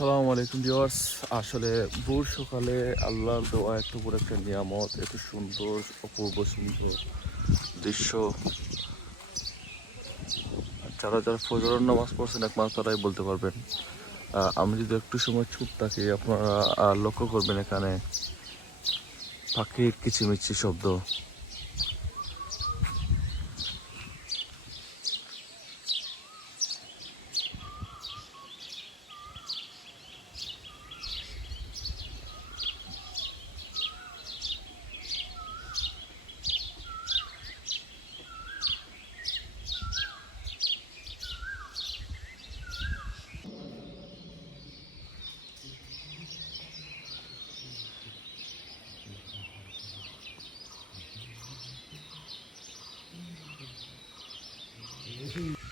আসসালামু আলাইকুম ভিউয়ার্স। আসলে ভোর সকালে আল্লাহর দেওয়া এত বড় একটা নিয়ামত, এত সুন্দর, অপূর্ব, সুন্দর দৃশ্য। যারা যারা ফজরের নামাজ পড়ছেন, একমাত্র তারাই বলতে পারবেন। আমি যদি একটু সময় চুপ থাকি, আপনারা লক্ষ্য করবেন এখানে পাখির কিচিমিচি শব্দ। he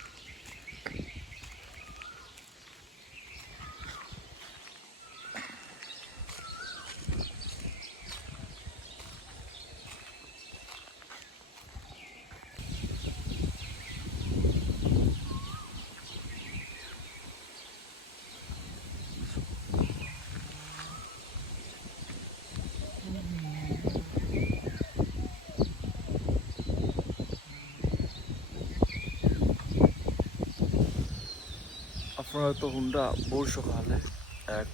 আপনারা তো হুন্ডা ভোর সকালে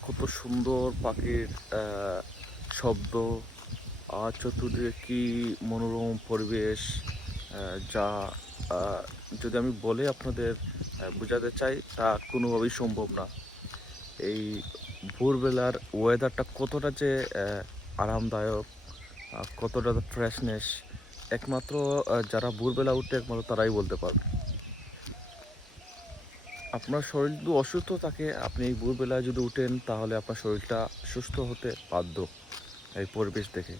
কত সুন্দর পাখির শব্দ। আর চতুর্দিকে কি মনোরম পরিবেশ যা যদি আমি বলে আপনাদের বোঝাতে চাই, তা কোনোভাবেই সম্ভব না। এই ভোরবেলার ওয়েদারটা কতটা যে আরামদায়ক কতটা ফ্রেশনেস একমাত্র যারা ভোরবেলা উঠে, একমাত্র তারাই বলতে পারবে। আপনার শরীর যদি অসুস্থ থাকে, আপনি এই ভোরবেলায় যদি উঠেন, তাহলে আপনার শরীরটা সুস্থ হতে বাধ্য এই পরিবেশ দেখে।